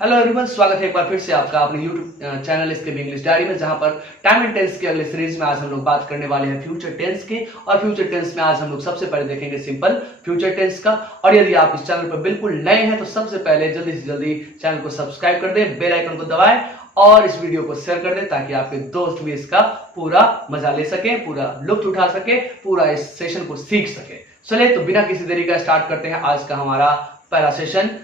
Hello everyone, स्वागत है एक बार फिर से आपका अपने YouTube चैनल इसके इंग्लिश डायरी में, जहां पर टाइम एंड टेंस के अगले सीरीज में आज हम लोग बात करने वाले हैं फ्यूचर टेंस की। और फ्यूचर टेंस में आज हम लोग सबसे पहले देखेंगे सिंपल फ्यूचर टेंस का। और यदि आप इस चैनल पर बिल्कुल नए हैं तो सबसे पहले जल्दी से जल्दी चैनल को सब्सक्राइब कर दें, बेल आइकन को दबाएं और इस वीडियो को शेयर कर दें ताकि आपके दोस्त भी इसका पूरा मजा ले सके, पूरा लुत्फ उठा सके, पूरा इस सेशन को सीख सके। चलिए तो बिना किसी देरी का स्टार्ट करते हैं आज का हमारा पहला सेशन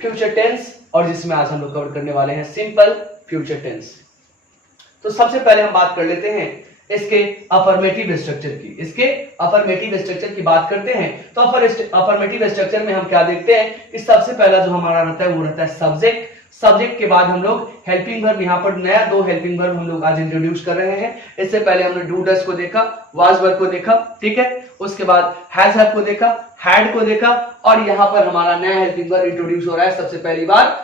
फ्यूचर टेंस, और जिसमें आज हम लोग कवर करने वाले हैं सिंपल फ्यूचर टेंस। तो सबसे पहले हम बात कर लेते हैं इसके अफर्मेटिव स्ट्रक्चर की। इसके अफर्मेटिव स्ट्रक्चर की बात करते हैं तो अफर्मेटिव स्ट्रक्चर में हम क्या देखते हैं कि सबसे पहला जो हमारा रहता है वो रहता है सब्जेक्ट। सब्जेक्ट के बाद हम लोग हेल्पिंग वर्ब, यहाँ पर नया दो हेल्पिंग वर्ब हम लोग आज इंट्रोड्यूस कर रहे हैं। इससे पहले हमने डू डज को देखा, वाज वर्ब को देखा, ठीक है। उसके बाद हैज हैव को देखा, हैड को देखा, और यहाँ पर हमारा नया हेल्पिंग वर्ब इंट्रोड्यूस हो रहा है सबसे पहली बार।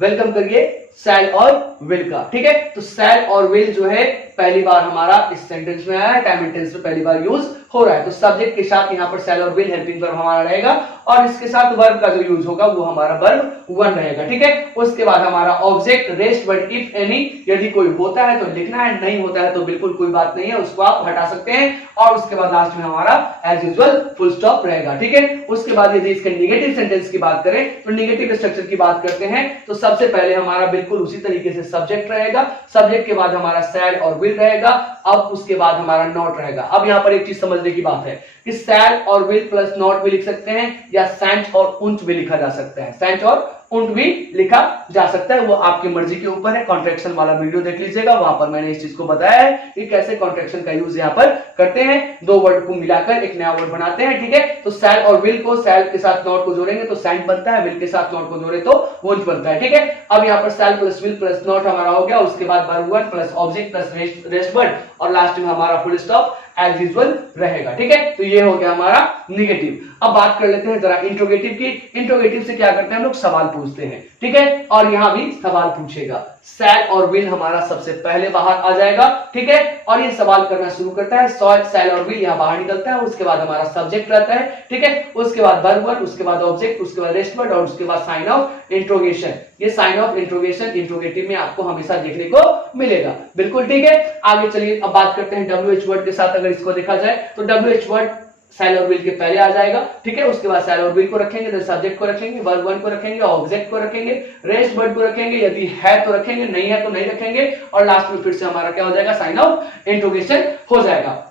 वेलकम करिए शैल और विल का, ठीक है। तो शैल और विल जो है पहली बार हमारा इस सेंटेंस में आया है, टाइम एंड टेंस में पहली बार यूज हो रहा है। तो सब्जेक्ट के साथ यहाँ पर शैल और विल हेल्पिंग वर्ब हमारा रहेगा, और इसके साथ वर्ब का जो यूज होगा वो हमारा वर्ब वन रहेगा, ठीक है। उसके बाद हमारा object rest word if any, यदि कोई होता है तो लिखना है, नहीं होता है तो बिल्कुल कोई बात नहीं है, उसको आप हटा सकते हैं। और उसके बाद लास्ट में हमारा एज यूजुअल फुल स्टॉप रहेगा, ठीक है। उसके बाद यदि इसके नेगेटिव सेंटेंस की बात करें तो नेगेटिव स्ट्रक्चर की बात करते हैं तो सबसे पहले हमारा बिल्कुल उसी तरीके से सब्जेक्ट रहेगा, सब्जेक्ट के बाद हमारा शैल और विल रहेगा, अब उसके बाद हमारा नॉट रहेगा। अब यहाँ पर एक चीज समझने की बात है कि शैल और विल प्लस नॉट भी लिख सकते हैं, या सेंट और उंट भी लिखा जा सकता है। सेंट और उंट भी लिखा जा सकता है, वो आपकी मर्जी के ऊपर है। कॉन्ट्रैक्शन वाला वीडियो देख लीजिएगा, वहां पर मैंने इस चीज को बताया है कि कैसे कॉन्ट्रैक्शन का यूज यहाँ पर करते हैं। दो वर्ड को मिलाकर एक नया वर्ड बनाते हैं, ठीक है। तो शैल और विल को, शैल के साथ नॉट को जोड़ेंगे तो सेंट बनता है, विल के साथ नॉट को जोड़े तो उंट बनता है, ठीक है। अब यहाँ पर शैल प्लस विल प्लस नॉट हमारा हो गया, उसके बाद verb one plus object plus rest word, और लास्ट में हमारा फुल स्टॉप एज यूजुअल रहेगा, ठीक है। तो ये हो गया हमारा नेगेटिव। अब बात कर लेते हैं जरा इंट्रोगेटिव की। इंट्रोगेटिव से क्या करते हैं हम लोग, सवाल पूछते हैं, ठीक है। और यहां भी सवाल पूछेगा, शैल और विल हमारा सबसे पहले बाहर आ जाएगा, ठीक है। और ये सवाल करना शुरू करता है, शैल और विल यहाँ बाहर निकलता है, उसके बाद हमारा सब्जेक्ट रहता है, ठीक है। उसके बाद वर्ब वर्ड, उसके बाद ऑब्जेक्ट, उसके बाद रेस्ट वर्ड, और उसके बाद साइन ऑफ इंट्रोगेशन। ये साइन ऑफ इंट्रोगेशन इंट्रोगेटिव में आपको हमेशा देखने को मिलेगा, बिल्कुल, ठीक है। आगे चलिए अब बात करते हैं WH वर्ड के साथ। अगर इसको देखा जाए तो WH वर्ड शैल और विल के पहले आ जाएगा, ठीक है। उसके बाद शैल और विल को रखेंगे, तो सब्जेक्ट को रखेंगे, वर्ब वन को रखेंगे, ऑब्जेक्ट को रखेंगे, रेस्ट वर्ड को रखेंगे, यदि है तो रखेंगे, नहीं है तो नहीं रखेंगे, और लास्ट में फिर से हमारा क्या हो जाएगा, साइन ऑफ इंट्रोगेशन हो जाएगा।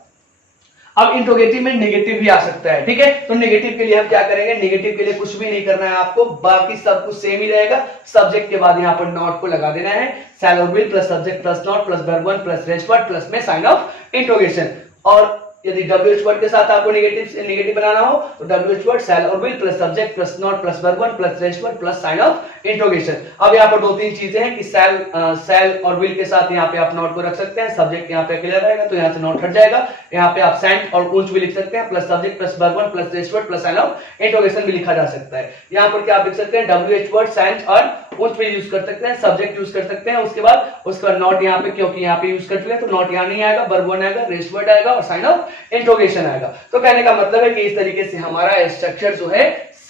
अब इंट्रोगेटिव में नेगेटिव भी आ सकता है, ठीक है। तो नेगेटिव के लिए हम क्या करेंगे, नेगेटिव के लिए कुछ भी नहीं करना है आपको, बाकी सब कुछ सेम ही रहेगा। सब्जेक्ट के बाद यहाँ पर नॉट को लगा देना है, शैल और will plus subject plus not plus verb one plus rest word plus में साइन ऑफ इंट्रोगेशन। और यदि WH वर्ड के साथ आपको नेगेटिव बनाना हो तो WH वर्ड शैल और will plus subject plus not plus verb one plus rest word plus sign of interrogation. अब यहाँ पर दो तीन चीजें हैं कि शैल और विल के साथ यहाँ पे आप नॉट को रख सकते हैं, सब्जेक्ट यहाँ पे अकेला रहेगा तो यहाँ से नॉट हट जाएगा। यहाँ पे आप सेंट और उंच भी लिख सकते हैं, plus subject plus verb one plus rest word plus sign of interrogation भी लिखा जा सकता है। यहाँ पर क्या आप लिख सकते हैं, WH वर्ड सेंट और उंच भी यूज कर सकते हैं, सब्जेक्ट यूज कर सकते हैं। उसके बाद नॉट यहाँ पे, क्योंकि यहाँ पे यूज कर चुके हैं तो नॉट यहाँ नहीं आएगा, वर्ब वन आएगा, रेस्ट वर्ड आएगा और साइन ऑफ इंट्रोगेशन आएगा। तो कहने का मतलब है कि इस तरीके से हमारा स्ट्रक्चर जो है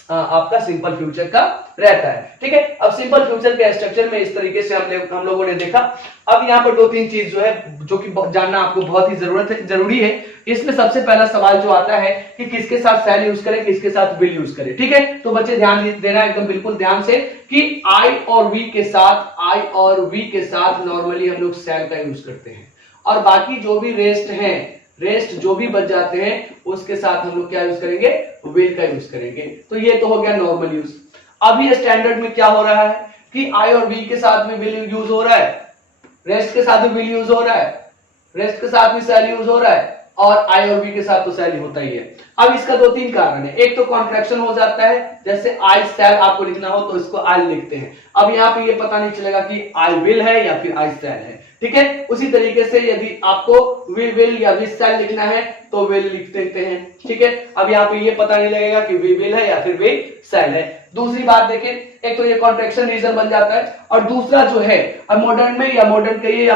आपका सिंपल फ्यूचर का रहता है, ठीक है। अब सिंपल फ्यूचर के स्ट्रक्चर में इस तरीके से हम लोगों ने देखा। अब यहाँ पर दो तीन चीज जो है जो कि जानना आपको बहुत ही जरूरी है। इसमें सबसे पहला सवाल जो आता है कि किसके साथ शैल यूज करें, किसके साथ विल यूज करें, ठीक है। तो बच्चे ध्यान देना एकदम बिल्कुल ध्यान से कि आई और वी के साथ नॉर्मली हम लोग शैल का यूज करते हैं, और बाकी जो भी रेस्ट जो भी बच जाते हैं उसके साथ हम लोग क्या यूज करेंगे, विल का यूज करेंगे। तो ये तो हो गया नॉर्मल यूज। अभी स्टैंडर्ड में क्या हो रहा है कि आई और वी के साथ में विल यूज हो रहा है, रेस्ट के साथ भी विल यूज हो रहा है, रेस्ट के साथ भी शैल यूज हो रहा है, और आई और वी के साथ तो शैल होता ही है। अब इसका दो तीन कारण है। एक तो कॉन्ट्रैक्शन हो जाता है, जैसे आई शैल आपको लिखना हो तो इसको आई लिखते हैं। अब यहाँ पे ये पता नहीं चलेगा कि आई विल है या फिर आई शैल है, ठीक है। उसी तरीके से यदि आपको वी विल या वी शैल लिखना है तो विल लिख देते हैं, ठीक है। अब यहाँ पे ये पता नहीं लगेगा कि वी विल है या फिर वी शैल है। दूसरी बात देखें, एक तो ये कॉन्ट्रैक्शन रीजन बन जाता है, और दूसरा जो है अब मॉडर्न में या मॉडर्न कहिए या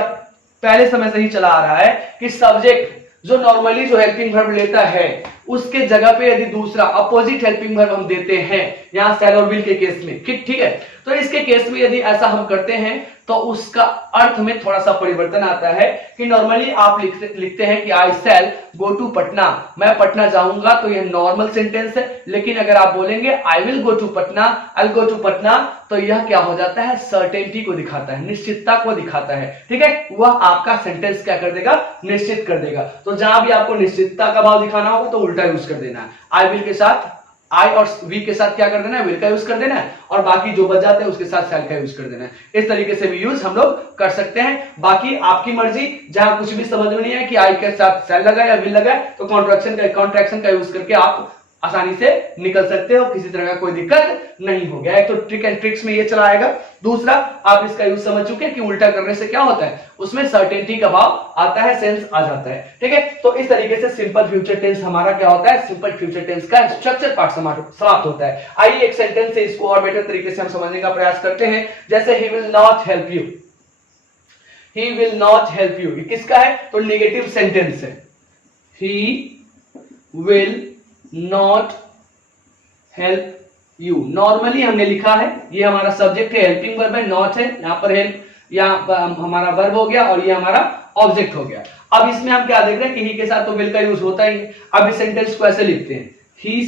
पहले समय से ही चला आ रहा है कि सब्जेक्ट जो नॉर्मली जो हेल्पिंग वर्ब लेता है उसके जगह पे यदि दूसरा अपोजिट हेल्पिंग वर्ब हम देते हैं, यहां शैल और विल के केस में, ठीक है, तो इसके केस में यदि ऐसा हम करते हैं तो उसका अर्थ में थोड़ा सा परिवर्तन आता है कि नॉर्मली आप लिखते हैं कि I shell go to Patna, मैं पटना जाऊंगा, तो यह नॉर्मल सेंटेंस है। लेकिन अगर आप बोलेंगे I will go to Patna, I go to Patna, तो यह क्या हो जाता है, सर्टेनिटी को दिखाता है, निश्चितता को दिखाता है, ठीक है, वह आपका सेंटेंस क्या कर देगा, निश्चित कर देगा। तो जहां भी आपको निश्चितता का भाव दिखाना होगा तो उल्टा यूज कर देना है, आई विल के साथ आई और वी के साथ क्या कर देना है, विल का यूज कर देना है, और बाकी जो बच जाते हैं उसके साथ शैल का यूज कर देना है। इस तरीके से भी यूज हम लोग कर सकते हैं, बाकी आपकी मर्जी। जहां कुछ भी समझ में नहीं है कि आई के साथ शैल लगा या विल लगा, तो कॉन्ट्रैक्शन का यूज करके आप आसानी से निकल सकते हो, किसी तरह का कोई दिक्कत नहीं हो गया। एक तो ट्रिक एंड ट्रिक्स में ये चला आएगा, दूसरा आप इसका यूज समझ चुके कि उल्टा करने से क्या होता है, उसमें सर्टेनिटी का भाव आता है, सेंस आ जाता है, ठीक है। तो इस तरीके से सिंपल फ्यूचर टेंस हमारा क्या होता है, सिंपल फ्यूचर टेंस का स्ट्रक्चर पार्ट समाप्त होता है। आइए एक सेंटेंस से इसको और बेटर तरीके से हम समझने का प्रयास करते हैं। जैसे he will not help you, he will not help you, ये किसका है, तो नेगेटिव सेंटेंस है, he will not help you. Normally हमने लिखा है, ये हमारा सब्जेक्ट है, हेल्पिंग वर्ब है, नॉट है, यहां पर हेल्प, यहां हमारा वर्ब हो गया और ये हमारा ऑब्जेक्ट हो गया। अब इसमें हम क्या देख रहे हैं कि ही के साथ तो विल का यूज होता ही है। अब इस सेंटेंस को ऐसे लिखते हैं, he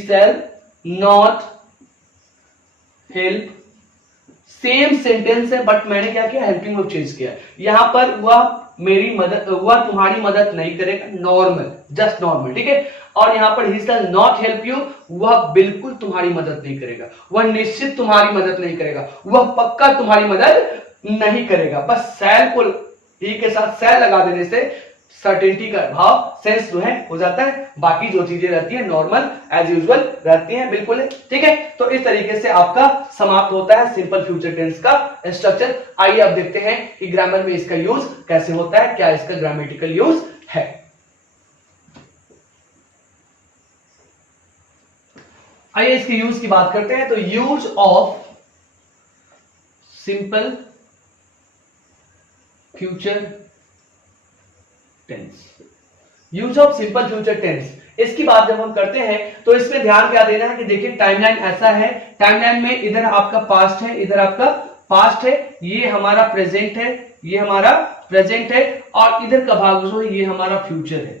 shall not help, same sentence है बट मैंने क्या किया, हेल्पिंग वर्ब चेंज किया। यहां पर वह मेरी मदद, वह तुम्हारी मदद नहीं करेगा, नॉर्मल, जस्ट नॉर्मल, ठीक है। और यहां पर ही शैल नॉट हेल्प यू, वह बिल्कुल तुम्हारी मदद नहीं करेगा, वह निश्चित तुम्हारी मदद नहीं करेगा, वह पक्का तुम्हारी मदद नहीं करेगा। बस शैल को ही के साथ शैल लगा देने से सर्टेनिटी का भाव, सेंस जो है हो जाता है, बाकी जो चीजें रहती है नॉर्मल एज यूजुअल रहती हैं, बिल्कुल, ठीक है। तो इस तरीके से आपका समाप्त होता है सिंपल फ्यूचर टेंस का स्ट्रक्चर। आइए अब देखते हैं कि ग्रामर में इसका यूज कैसे होता है, क्या इसका ग्रामेटिकल यूज है। आइए इसके यूज की बात करते हैं। तो use of simple future tense, use of simple future tense, इसकी बात जब हम करते हैं तो इसमें ध्यान क्या देना है कि देखिए टाइमलाइन ऐसा है, टाइमलाइन में इधर आपका पास्ट है, इधर आपका पास्ट है, ये हमारा प्रेजेंट है, ये हमारा प्रेजेंट है, और इधर का भाग जो है ये हमारा फ्यूचर है,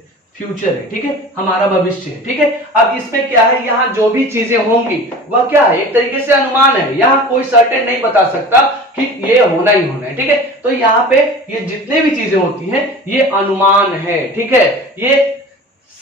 ठीक है, हमारा भविष्य है, ठीक है। अब इसमें क्या है, यहाँ जो भी चीजें होंगी वह क्या है, एक तरीके से अनुमान है, यहाँ कोई सर्टेन नहीं बता सकता कि ये होना ही होना है, ठीक है। तो यहाँ पे ये जितने भी चीजें होती हैं ये अनुमान है, ठीक है, ये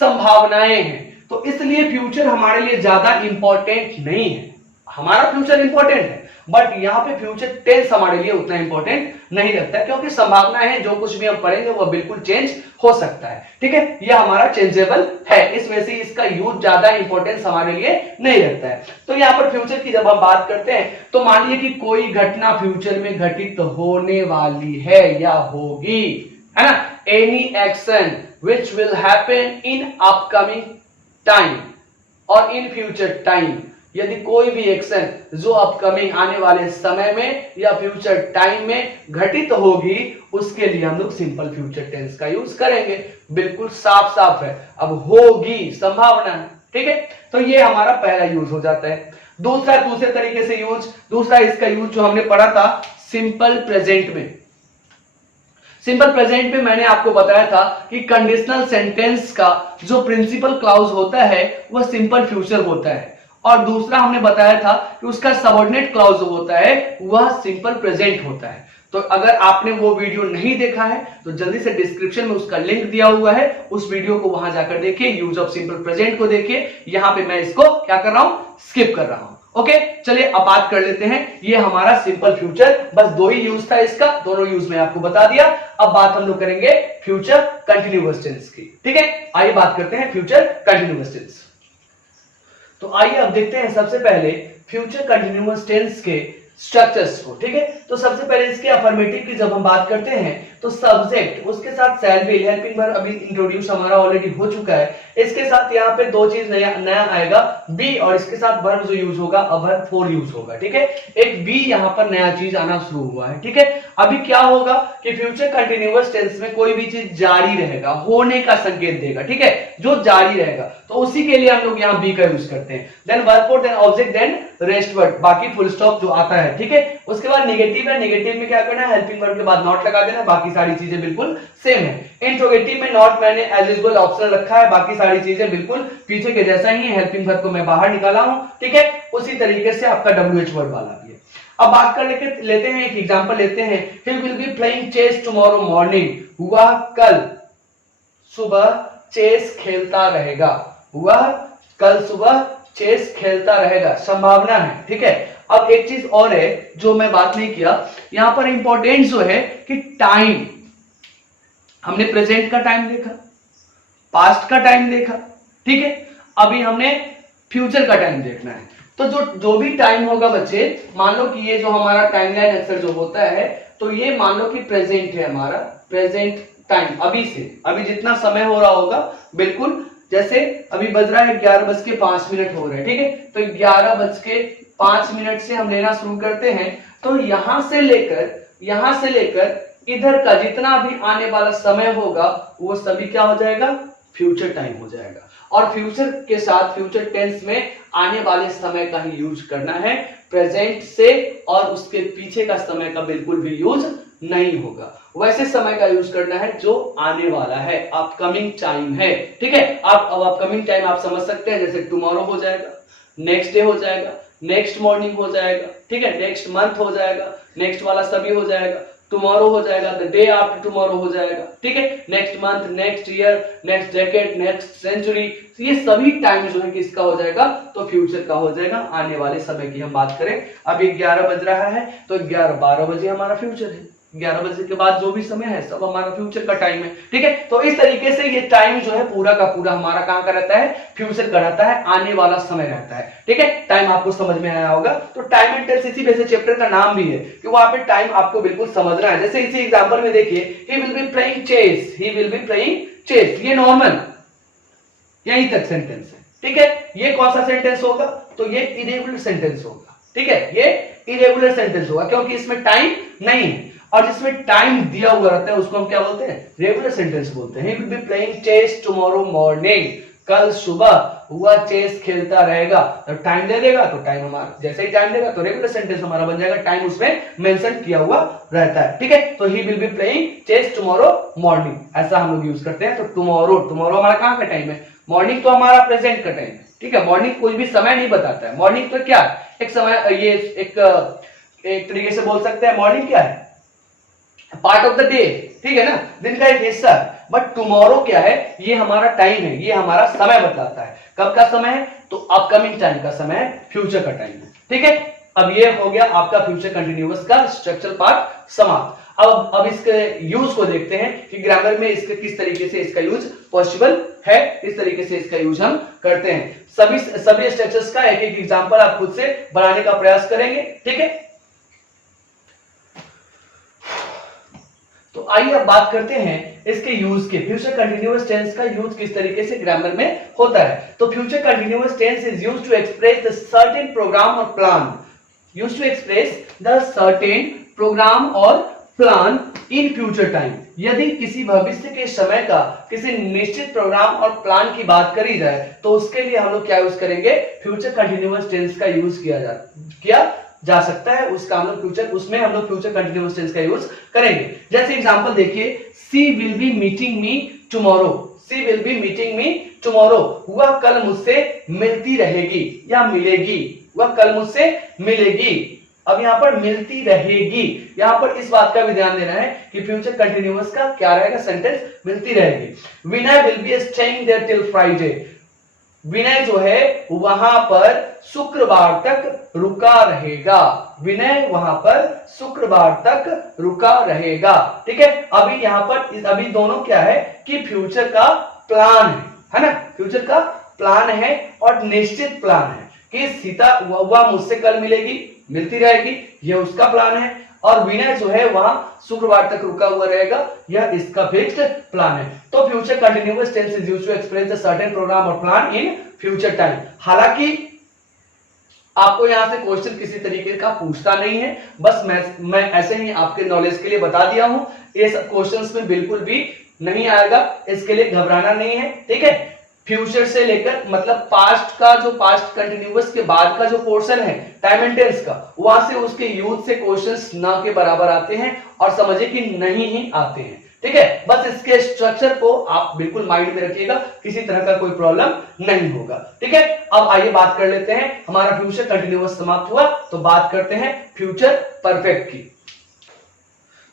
संभावनाएं हैं। तो इसलिए फ्यूचर हमारे लिए ज्यादा इंपॉर्टेंट नहीं है, हमारा फ्यूचर इंपॉर्टेंट है बट यहाँ पे फ्यूचर टेंस हमारे लिए उतना इंपॉर्टेंट नहीं रखता है, क्योंकि संभावना है जो कुछ भी हम पढ़ेंगे वो बिल्कुल चेंज हो सकता है, ठीक है, यह हमारा चेंजेबल है, इस वजह से इसका यूज ज्यादा इंपॉर्टेंस हमारे लिए नहीं रखता है। तो यहाँ पर फ्यूचर की जब हम बात करते हैं तो मानिए कि कोई घटना फ्यूचर में घटित होने वाली है या होगी, है ना, any action which will happen in upcoming time और इन फ्यूचर टाइम, यदि कोई भी एक्शन जो अपकमिंग आने वाले समय में या फ्यूचर टाइम में घटित होगी उसके लिए हम लोग सिंपल फ्यूचर टेंस का यूज करेंगे, बिल्कुल साफ साफ है। अब होगी संभावना है, ठीक है, तो ये हमारा पहला यूज हो जाता है। दूसरे तरीके से यूज, दूसरा इसका यूज जो हमने पढ़ा था सिंपल प्रेजेंट में। सिंपल प्रेजेंट में मैंने आपको बताया था कि कंडीशनल सेंटेंस का जो प्रिंसिपल क्लॉज होता है वह सिंपल फ्यूचर होता है, और दूसरा हमने बताया था कि उसका सबऑर्डिनेट क्लॉज जो होता है वह सिंपल प्रेजेंट होता है। तो अगर आपने वो वीडियो नहीं देखा है तो जल्दी से डिस्क्रिप्शन में उसका लिंक दिया हुआ है, उस वीडियो को वहां जाकर देखिए, यूज ऑफ सिंपल प्रेजेंट को देखिए। यहां पे मैं इसको क्या कर रहा हूं, स्किप कर रहा हूं। ओके, चलिए अब बात कर लेते हैं, ये हमारा सिंपल फ्यूचर, बस दो ही यूज था इसका, दोनों यूज में आपको बता दिया। अब बात हम लोग करेंगे फ्यूचर कंटिन्यूअस टेंस की, ठीक है। आइए बात करते हैं फ्यूचर कंटिन्यूअस टेंस। तो आइए अब देखते हैं सबसे पहले फ्यूचर कंटिन्यूअस टेंस के स्ट्रक्चर्स को, ठीक है। तो सबसे पहले इसके अफर्मेटिव की जब हम बात करते हैं तो सब्जेक्ट, उसके साथ शैल बी, हेल्पिंग वर्ब अभी इंट्रोड्यूस हमारा ऑलरेडी हो चुका है। इसके साथ यहाँ पे दो चीज नया आएगा, बी, और इसके साथ वर्ब जो यूज होगा वर्ब फॉर यूज होगा, ठीक है। एक बी यहाँ पर नया चीज आना शुरू हुआ है, ठीक है। अभी क्या होगा कि फ्यूचर कंटिन्यूअस टेंस में कोई भी चीज जारी रहेगा, होने का संकेत देगा, ठीक है, जो जारी रहेगा, तो उसी के लिए हम लोग यहाँ बी का यूज करते हैं। Then verb four, then object, then rest word, बाकी फुल स्टॉप जो आता है, ठीक है। उसके बाद नेगेटिव है, नेगेटिव में क्या करना है, हेल्पिंग वर्ब के बाद नॉट लगा देना, बाकी सारी चीजें बिल्कुल सेम है। इंट्रोगेटिव में नॉट मैंने एज यूजुअल ऑप्शनल रखा है, बाकी सारी चीजें बिल्कुल पीछे के जैसा ही है। हेल्पिंग वर्ब को मैं बाहर निकाला हूं, ठीक है। उसी तरीके से आपका WH वर्ड वाला भी है। अब बात कर लेते हैं, एक एग्जांपल लेते हैं। He will be playing chess tomorrow morning, वह कल सुबह चेस खेलता रहेगा, वह कल सुबह चेस खेलता रहेगा, संभावना है, ठीक है। अब एक चीज और है जो मैं बात नहीं किया, यहां पर इंपॉर्टेंट जो है कि टाइम, हमने प्रेजेंट का टाइम देखा, पास्ट का टाइम देखा, ठीक है। अभी हमने फ्यूचर का टाइम देखना है। तो जो भी टाइम होगा बच्चे, मान लो कि ये जो हमारा टाइमलाइन अक्सर जो होता है, तो ये मान लो कि प्रेजेंट है, हमारा प्रेजेंट टाइम, अभी से अभी जितना समय हो रहा होगा, बिल्कुल जैसे अभी बज रहा है 11:05 हो रहे हैं, ठीक है। तो 11:05 से हम लेना शुरू करते हैं। तो यहां से लेकर इधर का जितना भी आने वाला समय होगा वो सभी क्या हो जाएगा, फ्यूचर टाइम हो जाएगा। और फ्यूचर के साथ फ्यूचर टेंस में आने वाले समय का ही यूज करना है, प्रेजेंट से और उसके पीछे का समय का बिल्कुल भी यूज नहीं होगा। वैसे समय का यूज करना है जो आने वाला है, अपकमिंग टाइम है, ठीक है। अब अपकमिंग टाइम आप समझ सकते हैं, जैसे टुमारो हो जाएगा, नेक्स्ट डे हो जाएगा, नेक्स्ट मॉर्निंग हो जाएगा, ठीक है, नेक्स्ट मंथ हो जाएगा, नेक्स्ट वाला सभी हो जाएगा, टुमारो हो जाएगा, द डे आफ्टर टुमारो हो जाएगा, ठीक है, next month, next year, next decade, next century, ये सभी टाइम जो है किसका हो जाएगा, तो फ्यूचर का हो जाएगा। आने वाले समय की हम बात करें, अभी 11 बज रहा है, तो 11-12 बजे हमारा फ्यूचर है, 11 बजे के बाद जो भी समय है सब हमारा फ्यूचर का टाइम है, ठीक है। तो इस तरीके से ये टाइम जो है पूरा का पूरा हमारा कहां का रहता है, फ्यूचर का रहता है, आने वाला समय रहता है, ठीक है। टाइम आपको समझ में आया होगा। तो टाइम एंड टेंस इसी वजह से चैप्टर का नाम भी है कि वहां पे टाइम आपको बिल्कुल समझना है। जैसे इसी एग्जांपल में देखिए, he will be playing chess, he will be playing chess, ये नॉर्मल यहीं तक सेंटेंस है, ठीक है। ये कौन सा सेंटेंस होगा, तो ये इरेगुलर सेंटेंस होगा, ठीक है, ये इरेगुलर सेंटेंस होगा क्योंकि इसमें टाइम नहीं है। और जिसमें टाइम दिया हुआ रहता है उसको हम क्या बोलते हैं, रेगुलर सेंटेंस बोलते हैं। He will be playing chess tomorrow morning, कल सुबह वह चेस खेलता रहेगा। तो टाइम दे देगा तो टाइम हमारा, जैसे ही टाइम देगा तो रेगुलर सेंटेंस हमारा बन जाएगा, टाइम उसमें मेंशन किया हुआ रहता है, ठीक है। तो he will be playing chess tomorrow morning, ऐसा हम लोग यूज करते हैं। तो टुमारो हमारा कहां का टाइम है, मॉर्निंग तो हमारा प्रेजेंट का टाइम है, ठीक है। मॉर्निंग कोई भी समय नहीं बताता है, मॉर्निंग तो क्या एक समय, ये एक तरीके से बोल सकते हैं मॉर्निंग क्या है, पार्ट ऑफ द डे, ठीक है ना, दिन का एक हिस्सा। बट टुमारो क्या है, ये हमारा टाइम है, ये हमारा समय बताता है। कब का समय है, तो अपकमिंग टाइम का समय है, फ्यूचर का टाइम है, ठीक है। अब ये हो गया आपका फ्यूचर कंटिन्यूअस का स्ट्रक्चर पार्ट समाप्त। अब इसके यूज को देखते हैं कि ग्रामर में इसके किस तरीके से इसका यूज पॉसिबल है, इस तरीके से इसका यूज हम करते हैं। सभी स्ट्रक्चर्स का एक एग्जांपल आप खुद से बनाने का प्रयास करेंगे, ठीक है। तो आइए अब बात करते हैं इसके यूज के, फ्यूचर कंटिन्यूअस टेंस का यूज किस तरीके से ग्रामर में होता है। तो future continuous tense is used to express the certain programme और plan, used to express the certain programme और प्लान इन फ्यूचर टाइम। यदि किसी भविष्य के समय का किसी निश्चित प्रोग्राम और प्लान की बात करी जाए तो उसके लिए हम लोग क्या यूज करेंगे, फ्यूचर कंटिन्यूअस टेंस का यूज किया जा सकता है। उसका हम लोग फ्यूचर कंटिन्यूअस टेंस का यूज करेंगे। जैसे एग्जांपल देखिए, she will be meeting me tomorrow, she will be meeting me tomorrow, वह कल मुझसे मिलती रहेगी या मिलेगी, वह कल मुझसे मिलेगी। अब यहाँ पर मिलती रहेगी, यहाँ पर इस बात का भी ध्यान देना है कि फ्यूचर कंटिन्यूअस का क्या रहेगा, सेंटेंस मिलती रहेगी। Vinay will be staying there till Friday, Vinay जो है वहां पर शुक्रवार तक रुका रहेगा, विनय वहां पर शुक्रवार तक रुका रहेगा, ठीक है। अभी यहाँ पर अभी दोनों क्या है कि फ्यूचर का प्लान है ना, फ्यूचर का प्लान है और निश्चित प्लान है कि सीता वह मुझसे कल मिलेगी, मिलती रहेगी, यह उसका प्लान है। और विनय जो है वहां शुक्रवार तक रुका हुआ रहेगा, यह इसका फिक्स्ड प्लान है। तो future continuous tense is used to express a certain programme और प्लान इन फ्यूचर टाइम। हालांकि आपको यहां से क्वेश्चन किसी तरीके का पूछता नहीं है, बस मैं ऐसे ही आपके नॉलेज के लिए बता दिया हूं। ये सब क्वेश्चंस में बिल्कुल भी नहीं आएगा, इसके लिए घबराना नहीं है, ठीक है। फ्यूचर से लेकर मतलब पास्ट का, जो पास्ट कंटिन्यूअस के बाद का जो पोर्शन है टाइम एंड टेंस का, वहां से उसके यूज से क्वेश्चंस ना के बराबर आते हैं, और समझिए कि नहीं ही आते हैं, ठीक है। बस इसके स्ट्रक्चर को आप बिल्कुल माइंड में रखिएगा, किसी तरह का कोई प्रॉब्लम नहीं होगा, ठीक है। अब आइए बात कर लेते हैं, हमारा फ्यूचर कंटिन्यूअस समाप्त हुआ, तो बात करते हैं फ्यूचर परफेक्ट की।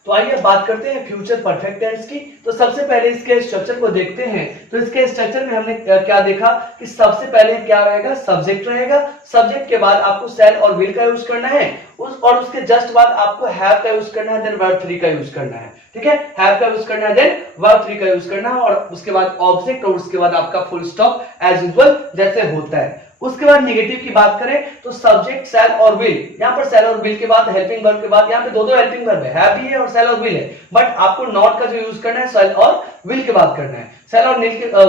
तो आइए बात करते हैं फ्यूचर परफेक्ट टेंस की। तो सबसे पहले इसके स्ट्रक्चर को देखते हैं। तो इसके स्ट्रक्चर में हमने क्या देखा कि सबसे पहले क्या रहेगा, सब्जेक्ट रहेगा। सब्जेक्ट के बाद आपको शैल और विल का यूज करना है, और उसके जस्ट बाद आपको हैव का यूज करना है, देन वर्ब 3 का यूज करना है, ठीक है। हैव का यूज करना है, देन वर्ब 3 का यूज करना है, और उसके बाद ऑब्जेक्ट, और उसके बाद आपका फुल स्टॉप एज यूजुअल जैसे होता है। उसके बाद नेगेटिव की बात करें तो सब्जेक्ट, शैल और विल, यहां पर शैल और विल के बाद हेल्पिंग वर्ब के बाद यहां पे दो हेल्पिंग वर्ब है, हैव भी है और शैल और विल है, बट आपको नॉट का जो यूज करना है शैल और विल के बाद करना है। शैल और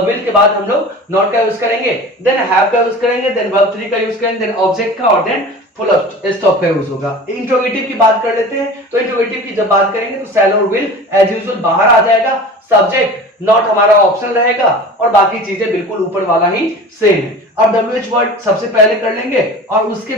विल के बाद हम लोग नॉट का यूज करेंगे, देन हैव का यूज करेंगे, देन वर्ब 3 का यूज करेंगे, देन ऑब्जेक्ट का, और देन फुल स्टॉप का यूज होगा। इंट्रोगेटिव की बात कर लेते हैं। तो इंट्रोगेटिव की जब बात करेंगे तो शैल और विल एज यूजुअल बाहर आ जाएगा, सब्जेक्ट नॉट हमारा ऑप्शन रहेगा, और बाकी चीजें बिल्कुल ऊपर वाला ही सेम है। अब WH वर्ड सबसे पहले कर लेंगे, और उसके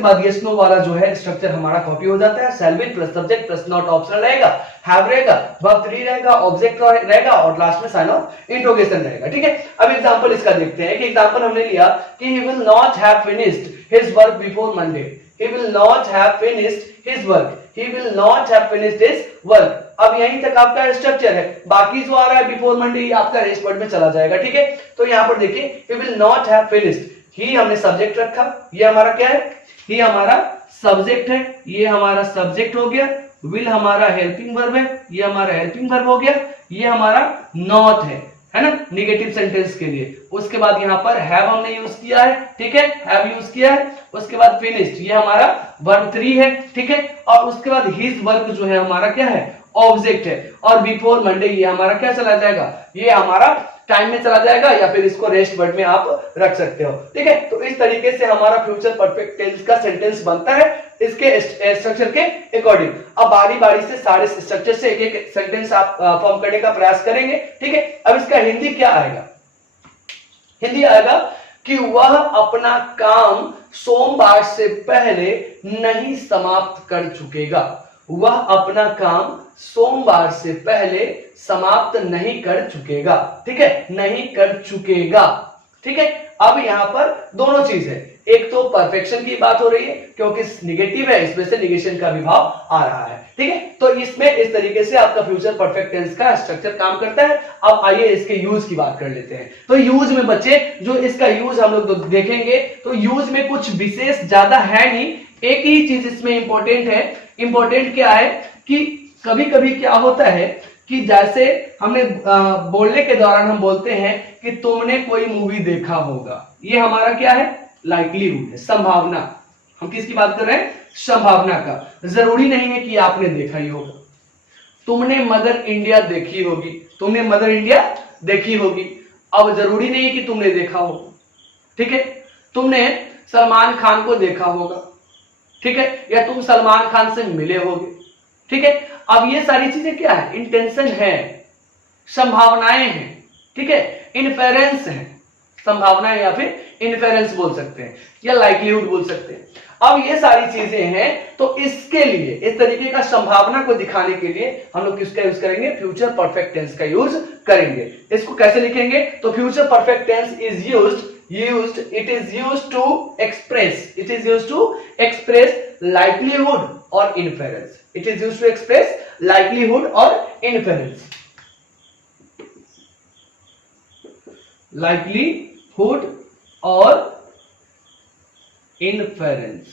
बाद यस नो वाला जो है स्ट्रक्चर हमारा कॉपी हो जाता है। शैल will plus subject plus not option रहेगा, हैव रहेगा, वर्ब 3 रहेगा, ऑब्जेक्ट रहेगा, और लास्ट में साइन ऑफ इंट्रोगेशन रहेगा, ठीक है। अब एग्जांपल इसका देखते हैं। एक एग्जांपल हमने लिया कि he will not have finished his work before Monday. He will not have finished his work, he will not have finished his work। अब यहीं तक आपका स्ट्रक्चर है, बाकी जो आ रहा है बिफोर मंडे आपका रेस्ट वर्ड में चला जाएगा, ठीक है। तो यहां पर देखिए he will not have finished, ही हमने सब्जेक्ट रखा, ये हमारा क्या है, ही हमारा सब्जेक्ट है, ये हमारा सब्जेक्ट हो गया, will हमारा हेल्पिंग वर्ब है, ये हमारा हेल्पिंग वर्ब हो गया, ये हमारा नॉट है ना, निगेटिव सेंटेंस के लिए। उसके बाद यहाँ पर हैव हमने यूज किया है, ठीक है, हैव यूज किया है। उसके बाद फिनिश्ड, ये हमारा वर्ब 3 है, ठीक है। और उसके बाद हिज वर्क जो है हमारा क्या है, ऑब्जेक्ट है, और बिफोर मंडे ये हमारा क्या चला जाएगा, ये हमारा टाइम में चला जाएगा, या फिर इसको रेस्ट वर्ड में आप रख सकते हो, ठीक है। तो इस तरीके से हमारा फ्यूचर परफेक्ट टेंस का सेंटेंस बनता है इसके स्ट्रक्चर के अकॉर्डिंग। अब बारी बारी से सारे स्ट्रक्चर से एक एक सेंटेंस आप फॉर्म करने का प्रयास करेंगे, ठीक है। अब इसका हिंदी क्या आएगा, हिंदी आएगा कि वह अपना काम सोमवार से पहले नहीं समाप्त कर चुकेगा। वह अपना काम सोमवार से पहले समाप्त नहीं कर चुकेगा, ठीक है, नहीं कर चुकेगा, ठीक है। अब यहां पर दोनों चीज है, एक तो परफेक्शन की बात हो रही है क्योंकि निगेटिव है, इसमें से निगेशन का भी भाव आ रहा है, ठीक है। तो इसमें इस तरीके से आपका फ्यूचर परफेक्ट टेंस का स्ट्रक्चर काम करता है। अब आइए इसके यूज की बात कर लेते हैं। तो यूज में बच्चे जो इसका यूज हम लोग देखेंगे, तो यूज में कुछ विशेष ज्यादा है नहीं, एक ही चीज इसमें इंपॉर्टेंट है। इंपॉर्टेंट क्या है कि कभी कभी क्या होता है कि जैसे हमने बोलने के दौरान हम बोलते हैं कि तुमने कोई मूवी देखा होगा, ये हमारा क्या है, लाइक्लीहुड है, संभावना। हम किसकी बात कर रहे हैं, संभावना का। जरूरी नहीं है कि आपने देखा ही होगा। तुमने मदर इंडिया देखी होगी, तुमने मदर इंडिया देखी होगी, अब जरूरी नहीं है कि तुमने देखा हो, ठीक है। तुमने सलमान खान को देखा होगा, ठीक है, या तुम सलमान खान से मिले होगे, ठीक है। अब ये सारी चीजें क्या है, इंटेंशन है, संभावनाएं हैं, ठीक है, इन्फेरेंस है, संभावनाएं या फिर इन्फेरेंस बोल सकते हैं, या लाइक्लीहुड बोल सकते हैं। अब ये सारी चीजें हैं, तो इसके लिए इस तरीके का संभावना को दिखाने के लिए हम लोग किसका यूज करेंगे, फ्यूचर परफेक्ट टेंस का यूज करेंगे। इसको कैसे लिखेंगे, तो future perfect tense is it is used to express likelihood or inference. It is used to express likelihood or inference. Likelihood or inference.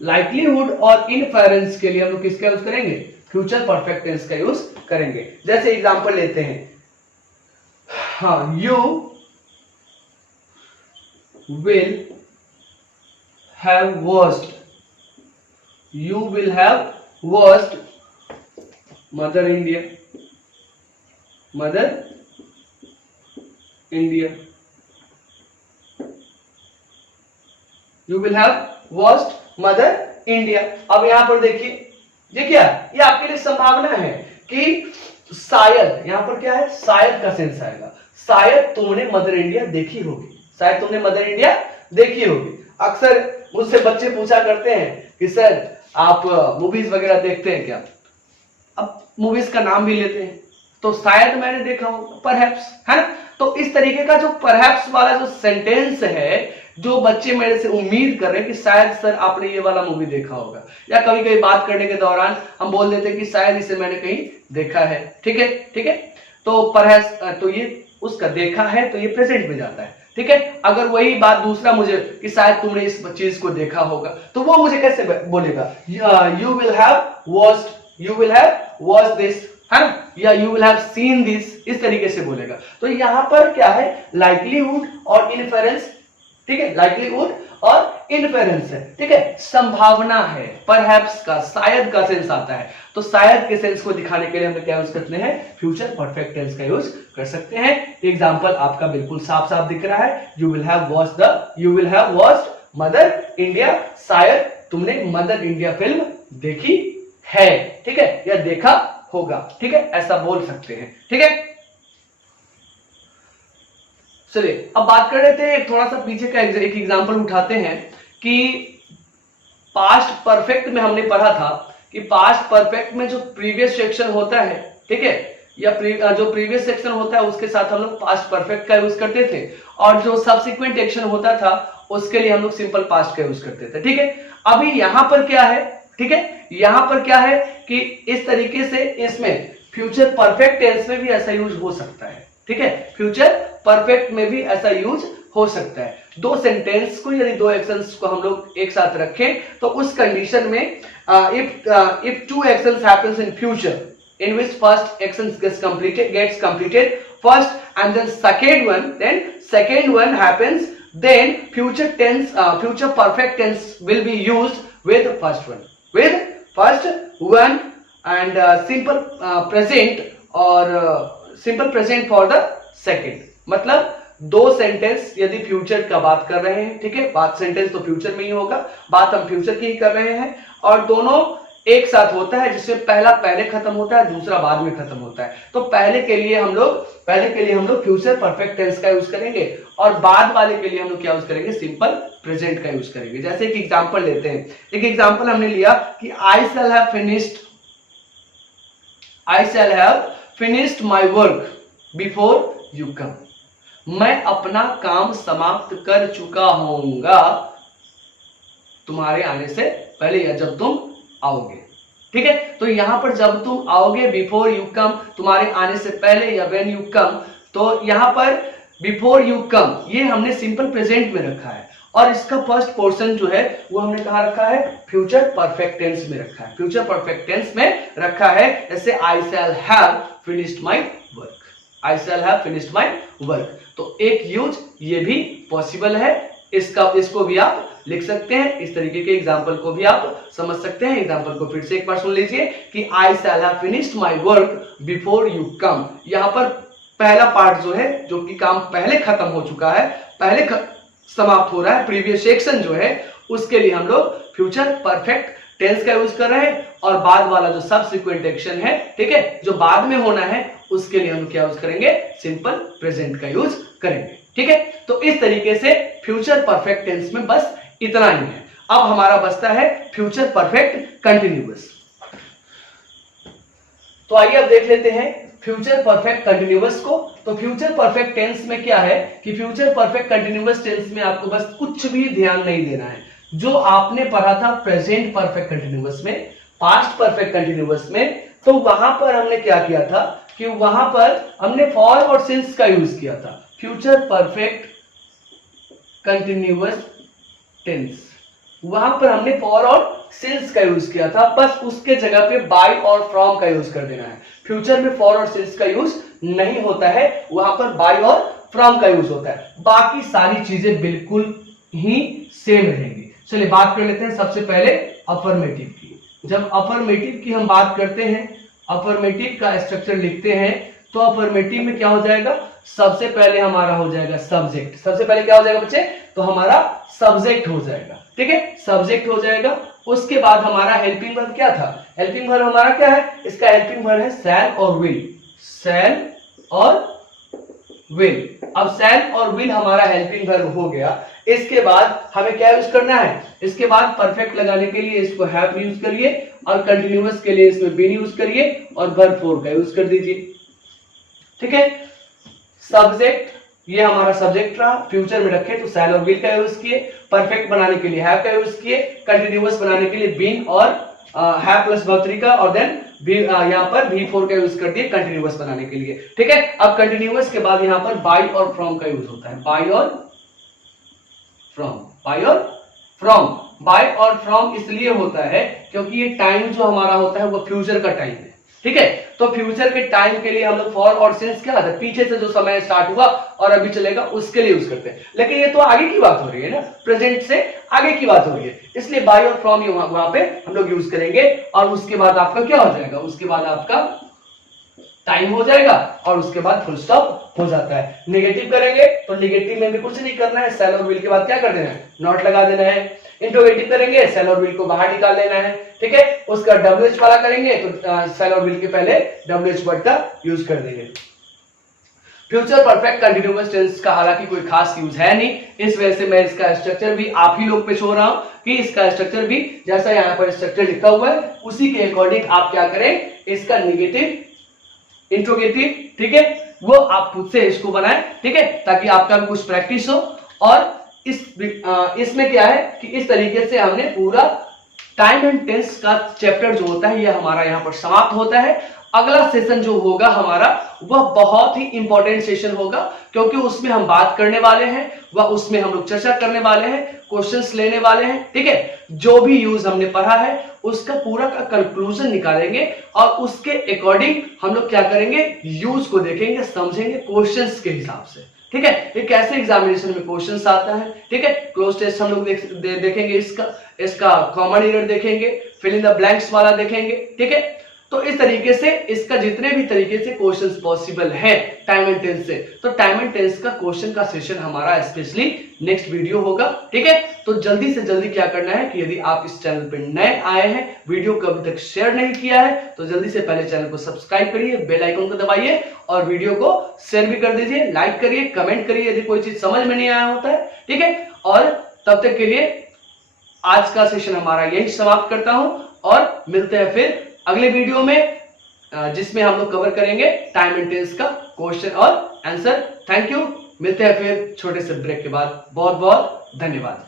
Likelihood और inference के लिए हम लोग किसका यूज करेंगे, फ्यूचर परफेक्ट टेंस का यूज करेंगे। जैसे एग्जांपल लेते हैं, हाँ, you will have watched you will have watched Mother India. Mother India. You will have watched Mother India. अब यहां पर देखिए, ये क्या है, ये आपके लिए संभावना है कि शायद, यहां पर क्या है, शायद का सेंस आएगा। शायद तुमने मदर इंडिया देखी होगी, शायद तुमने मदर इंडिया देखी होगी। अक्सर मुझसे बच्चे पूछा करते हैं कि सर आप मूवीज वगैरह देखते हैं क्या? अब मूवीज का नाम भी लेते हैं, तो शायद मैंने देखा हो, परहैप्स, है ना। तो इस तरीके का जो परहैप्स वाला जो सेंटेंस है, जो बच्चे मेरे से उम्मीद कर रहे हैं कि शायद सर आपने ये वाला मूवी देखा होगा, या कभी कभी बात करने के दौरान हम बोल देते हैं कि शायद इसे मैंने कहीं देखा है। ठीक है, ठीक है। तो परहैप्स, तो ये उसका देखा है, तो ये प्रेजेंट में जाता है। ठीक है। अगर वही बात दूसरा मुझे कि शायद तुमने इस चीज को देखा होगा, तो वो मुझे कैसे बोलेगा? You will have watched, you will have watched this, है ना, या you will have seen this, इस तरीके से बोलेगा। तो यहां पर क्या है, लाइक्लीहुड और इन्फेरेंस। ठीक है, लाइक्लीहुड और इन्फेरेंस है। ठीक है, संभावना है, परहैप्स का, शायद का सेंस आता है। तो शायद के सेंस को दिखाने के लिए हम क्या यूज करते हैं? फ्यूचर परफेक्ट टेंस का यूज कर सकते हैं। एग्जांपल आपका बिल्कुल साफ साफ दिख रहा है, you will have watched mother India. शायद तुमने मदर इंडिया फिल्म देखी है। ठीक है, या देखा होगा। ठीक है, ऐसा बोल सकते हैं। ठीक है, चलिए अब बात कर लेते हैं, थोड़ा सा पीछे का एक एग्जांपल उठाते हैं कि पास्ट परफेक्ट में हमने पढ़ा था कि पास्ट परफेक्ट में जो प्रीवियस सेक्शन होता है, ठीक है, या जो प्रीवियस सेक्शन होता है उसके साथ हम लोग पास्ट परफेक्ट का यूज करते थे, और जो सबसिक्वेंट एक्शन होता था उसके लिए हम लोग सिंपल पास्ट का यूज करते थे। ठीक है, अभी यहां पर क्या है? ठीक है, यहां पर क्या है कि इस तरीके से इसमें फ्यूचर परफेक्ट टेंस में भी ऐसा यूज हो सकता है। ठीक है, फ्यूचर परफेक्ट में भी ऐसा यूज हो सकता है। दो सेंटेंस को, यदि दो एक्शंस को हम लोग एक साथ रखें, तो उस कंडीशन में if two actions happens in future in which first action gets completed first and then second one happens, then future perfect tense will be used with first one and simple present or simple present for the second। मतलब दो sentence यदि future का बात कर रहे हैं, ठीक है, बात सेंटेंस तो फ्यूचर में ही होगा, बात हम फ्यूचर की ही कर रहे हैं, और दोनों एक साथ होता है जिसमें पहला पहले खत्म होता है, दूसरा बाद में खत्म होता है। तो पहले के लिए हम लोग फ्यूचर परफेक्ट टेंस का यूज करेंगे, और बाद वाले के लिए हम लोग क्या यूज करेंगे? सिंपल प्रेजेंट का यूज करेंगे। जैसे एक एग्जांपल लेते हैं, एक एग्जांपल हमने लिया कि I shall have finished my work before you come. मैं अपना काम समाप्त कर चुका होऊंगा तुम्हारे आने से पहले, या जब तुम आओगे। ठीक है, तो यहां पर जब तुम आओगे, बिफोर यू कम, तुम्हारे आने से पहले, या व्हेन यू कम, तो यहां पर बिफोर यू कम ये हमने सिंपल प्रेजेंट में रखा है, और इसका फर्स्ट पोर्शन जो है वो हमने कहां रखा है? फ्यूचर परफेक्ट टेंस में रखा है। फ्यूचर परफेक्ट टेंस में रखा है, जैसे I shall have finished my work, I shall have finished my work. तो एक यूज ये भी पॉसिबल है, इसको भी आप लिख सकते हैं, इस तरीके के एग्जांपल को भी आप समझ सकते हैं। एग्जांपल को फिर से एक बार सुन लीजिए कि I shall have finished my work before you come. यहां पर पहला पार्ट जो है, जो कि काम पहले खत्म हो चुका है, पहले समाप्त हो रहा है, प्रीवियस सेक्शन जो है, उसके लिए हम लोग फ्यूचर परफेक्ट टेंस का यूज कर रहे हैं, और बाद वाला जो सबसिक्वेंट एक्शन है, ठीक है, जो बाद में होना है, उसके लिए हम क्या यूज करेंगे? सिंपल प्रेजेंट का यूज करेंगे। ठीक है, तो इस तरीके से फ्यूचर परफेक्ट टेंस में बस इतना ही है। अब हमारा बचता है फ्यूचर परफेक्ट कंटिन्यूअस। तो आइए अब देख लेते हैं फ्यूचर परफेक्ट कंटिन्यूअस को। तो फ्यूचर परफेक्ट टेंस में क्या है कि फ्यूचर परफेक्ट कंटिन्यूअस टेंस में आपको बस कुछ भी ध्यान नहीं देना है। जो आपने पढ़ा था प्रेजेंट परफेक्ट कंटिन्यूअस में, पास्ट परफेक्ट कंटिन्यूअस में, तो वहां पर हमने क्या किया था कि वहां पर हमने फॉर और सिंस का यूज किया था। फ्यूचर परफेक्ट कंटिन्यूअस टेंस, वहां पर हमने फॉर और सिंस का यूज किया था, बस उसके जगह पे बाय और फ्रॉम का यूज कर देना है। फ्यूचर में फॉर और सिंस का यूज नहीं होता है, वहां पर बाय और फ्रॉम का यूज होता है। बाकी सारी चीजें बिल्कुल ही सेम रहेंगी। चलिए बात कर लेते हैं सबसे पहले अफर्मेटिव की। जब अफर्मेटिव की हम बात करते हैं, अफर्मेटिव का स्ट्रक्चर लिखते हैं, तो अफर्मेटिव में क्या हो जाएगा, सबसे पहले हमारा हो जाएगा सब्जेक्ट। सबसे पहले क्या हो जाएगा बच्चे, तो हमारा सब्जेक्ट हो जाएगा, ठीक है, सब्जेक्ट हो जाएगा। उसके बाद हमारा हेल्पिंग वर्ब क्या था, हेल्पिंग वर्ब हमारा क्या है, इसका हेल्पिंग वर्ब है शैल और विल, शैल और विल। अब शैल और विल हमारा हेल्पिंग वर्ब हो गया। इसके बाद हमें क्या यूज करना है, इसके बाद परफेक्ट लगाने के लिए इसको हैव यूज करिए और कंटिन्यूअस के लिए इसमें बीन यूज करिए और वर्ब फॉर का यूज कर दीजिए, ठीक है। सब्जेक्ट ये हमारा सब्जेक्ट रहा, फ्यूचर में रखे तो शैल और विल का यूज किए, परफेक्ट बनाने के लिए हैव का यूज किए, कंटिन्यूअस बनाने के लिए बीन और हैव प्लस वर्ब थ्री का और देन यहाँ पर V4 का यूज कर दिए कंटिन्यूअस बनाने के लिए, ठीक है। अब कंटिन्यूअस के बाद यहाँ पर बाय और फ्रॉम का यूज होता है, बाय और फ्रॉम, बाय और फ्रॉम। बाय और फ्रॉम इसलिए होता है क्योंकि ये टाइम जो हमारा होता है वो फ्यूचर का टाइम है, ठीक है। तो फ्यूचर के टाइम के लिए हम लोग फॉर और सिंस क्या आता है, पीछे से जो समय स्टार्ट हुआ और अभी चलेगा उसके लिए यूज करते हैं। लेकिन ये तो आगे की बात हो रही है ना, प्रेजेंट से आगे की बात हो रही है, इसलिए बाय और फ्रॉम वहां पे हम लोग यूज करेंगे। और उसके बाद आपका क्या हो जाएगा, उसके बाद आपका टाइम हो जाएगा और उसके बाद फुल स्टॉप हो जाता है। नेगेटिव करेंगे तो नेगेटिव में भी कुछ नहीं करना है, शैल और विल के बाद क्या कर देना है, नॉट लगा देना है। इंट्रोगेटिव करेंगे, शैल और विल को बाहर निकाल लेना है, ठीक है। उसका WH वाला करेंगे तो शैल और विल के पहले WH वर्ड का यूज कर देंगे। फ्यूचर परफेक्ट कंटिन्यूअस टेंस का हालांकि कोई खास यूज है नहीं, इस वजह से मैं इसका स्ट्रक्चर भी आप ही लोग पे छोड़ रहा हूं कि इसका स्ट्रक्चर भी जैसा यहाँ पर स्ट्रक्चर लिखा हुआ है उसी के अकॉर्डिंग आप क्या करें, इसका नेगेटिव, इंट्रोगेटिव, ठीक है, वो आप खुद से इसको बनाएं, ठीक है, ताकि आपका भी कुछ प्रैक्टिस हो। और इसमें क्या है कि इस तरीके से हमने पूरा टाइम एंड टेंस का चैप्टर जो होता है ये हमारा यहाँ पर समाप्त होता है। अगला सेशन जो होगा हमारा वह बहुत ही इंपॉर्टेंट सेशन होगा, क्योंकि उसमें हम बात करने वाले हैं, वह उसमें हम लोग चर्चा करने वाले हैं, क्वेश्चंस लेने वाले हैं, ठीक है। जो भी यूज हमने पढ़ा है उसका पूरा का कंक्लूजन निकालेंगे और उसके अकॉर्डिंग हम लोग क्या करेंगे, यूज को देखेंगे, समझेंगे क्वेश्चंस के हिसाब से, ठीक है। ये कैसे एग्जामिनेशन में क्वेश्चंस आता है, ठीक है। क्लोज टेस्ट हम लोग देखेंगे, इसका कॉमन एरर देखेंगे, फिल इन द ब्लैंक्स वाला देखेंगे, ठीक है। तो इस तरीके से इसका जितने भी तरीके से क्वेश्चंस पॉसिबल है टाइम एंड टेंस से, तो टाइम एंड टेंस का क्वेश्चन का सेशन हमारा स्पेशली नेक्स्ट वीडियो होगा, ठीक है। तो जल्दी से जल्दी क्या करना है कि यदि आप इस चैनल पर नए आए हैं, वीडियो को अभी तक शेयर नहीं किया है, तो जल्दी से पहले चैनल को सब्सक्राइब करिए, बेल आइकन को दबाइए और वीडियो को शेयर भी कर दीजिए, लाइक करिए, कमेंट करिए यदि कोई चीज समझ में नहीं आया होता है, ठीक है। और तब तक के लिए आज का सेशन हमारा यही समाप्त करता हूं और मिलते हैं फिर अगले वीडियो में, जिसमें हम लोग कवर करेंगे टाइम एंड टेंस का क्वेश्चन और आंसर। थैंक यू, मिलते हैं फिर छोटे से ब्रेक के बाद। बहुत बहुत धन्यवाद।